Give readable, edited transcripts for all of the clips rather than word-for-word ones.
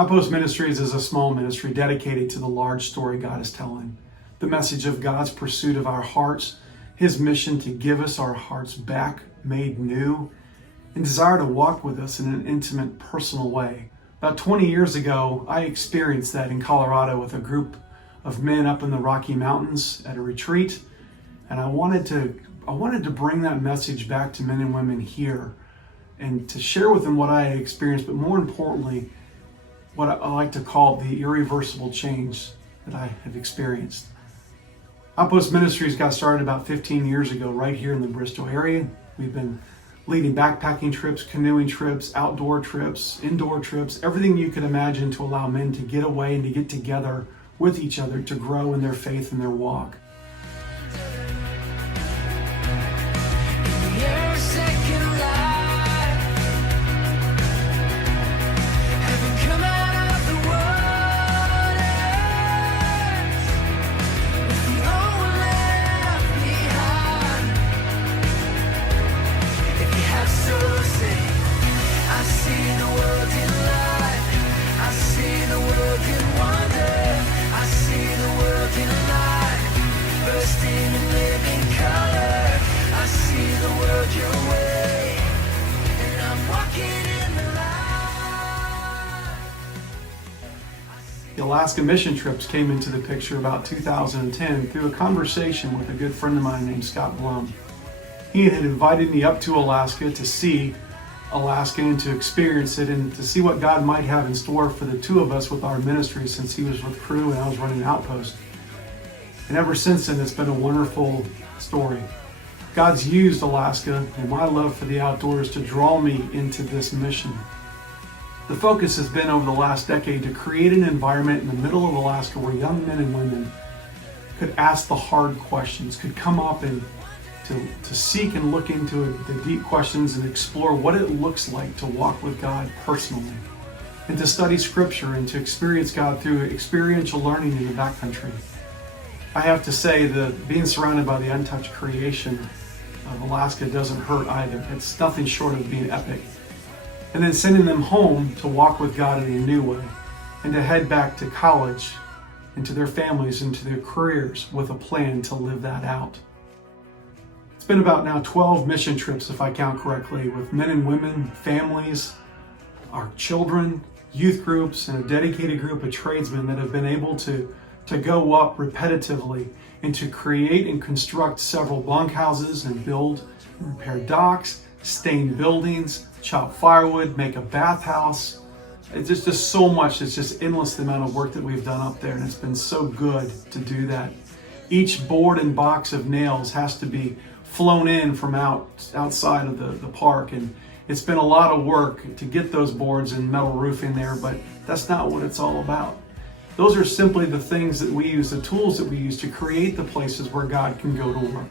Outpost Ministries is a small ministry dedicated to the large story God is telling. The message of God's pursuit of our hearts, His mission to give us our hearts back, made new, and desire to walk with us in an intimate, personal way. About 20 years ago, I experienced that in Colorado with a group of men up in the Rocky Mountains at a retreat, and I wanted to bring that message back to men and women here and to share with them what I had experienced, but more importantly, what I like to call the irreversible change that I have experienced. Outpost Ministries got started about 15 years ago right here in the Bristol area. We've been leading backpacking trips, canoeing trips, outdoor trips, indoor trips, everything you could imagine to allow men to get away and to get together with each other to grow in their faith and their walk. The Alaska mission trips came into the picture about 2010 through a conversation with a good friend of mine named Scott Blum. He had invited me up to Alaska to see Alaska and to experience it and to see what God might have in store for the two of us with our ministry, since he was with Crew and I was running Outpost. And ever since then, it's been a wonderful story. God's used Alaska and my love for the outdoors to draw me into this mission. The focus has been over the last decade to create an environment in the middle of Alaska where young men and women could ask the hard questions, could come up and to seek and look into the deep questions and explore what it looks like to walk with God personally, and to study Scripture and to experience God through experiential learning in the backcountry. I have to say that being surrounded by the untouched creation of Alaska doesn't hurt either. It's nothing short of being epic. And then sending them home to walk with God in a new way and to head back to college and to their families and to their careers with a plan to live that out. It's been about now 12 mission trips, if I count correctly, with men and women, families, our children, youth groups, and a dedicated group of tradesmen that have been able to go up repetitively and to create and construct several bunkhouses and build and repair docks, stain buildings, chop firewood, make a bathhouse. It's just so much. It's just endless the amount of work that we've done up there, and it's been so good to do that. Each board and box of nails has to be flown in from outside of the park, and it's been a lot of work to get those boards and metal roofing there, but that's not what it's all about. Those are simply the things that we use, the tools that we use to create the places where God can go to work.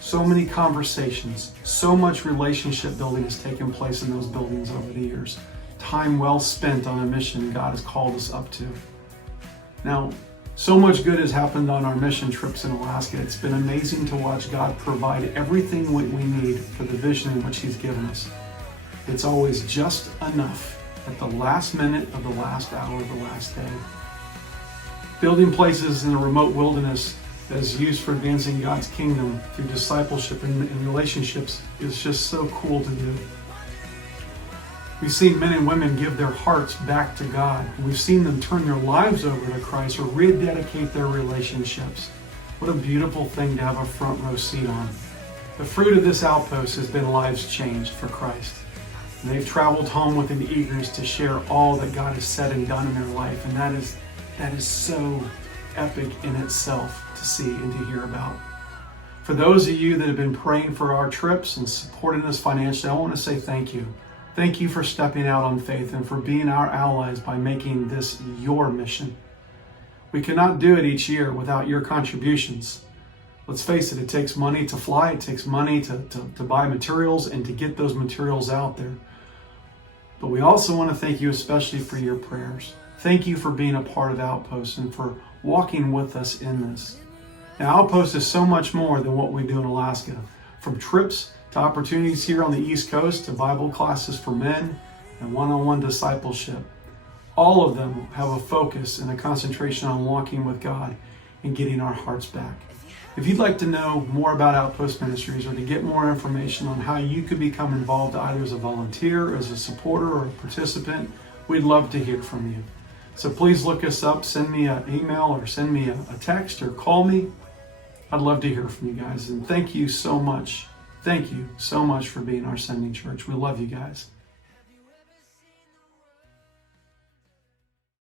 So many conversations, so much relationship building has taken place in those buildings over the years. Time well spent on a mission God has called us up to. Now, so much good has happened on our mission trips in Alaska. It's been amazing to watch God provide everything we need for the vision in which He's given us. It's always just enough at the last minute of the last hour of the last day. Building places in the remote wilderness that is used for advancing God's kingdom through discipleship and relationships is just so cool to do. We've seen men and women give their hearts back to God. We've seen them turn their lives over to Christ or rededicate their relationships. What a beautiful thing to have a front row seat on. The fruit of this outpost has been lives changed for Christ. And they've traveled home with an eagerness to share all that God has said and done in their life. And that is so epic in itself to see and to hear about. For those of you that have been praying for our trips and supporting us financially, I want to say thank you. Thank you for stepping out on faith and for being our allies by making this your mission. We cannot do it each year without your contributions. Let's face it, it takes money to fly, it takes money to buy materials and to get those materials out there. But we also want to thank you especially for your prayers. Thank you for being a part of Outpost and for walking with us in this. Now, Outpost is so much more than what we do in Alaska. From trips to opportunities here on the East Coast to Bible classes for men and one-on-one discipleship. All of them have a focus and a concentration on walking with God and getting our hearts back. If you'd like to know more about Outpost Ministries or to get more information on how you could become involved either as a volunteer, as a supporter, or a participant, we'd love to hear from you. So please look us up, send me an email or send me a text or call me. I'd love to hear from you guys. And thank you so much. Thank you so much for being our sending church. We love you guys.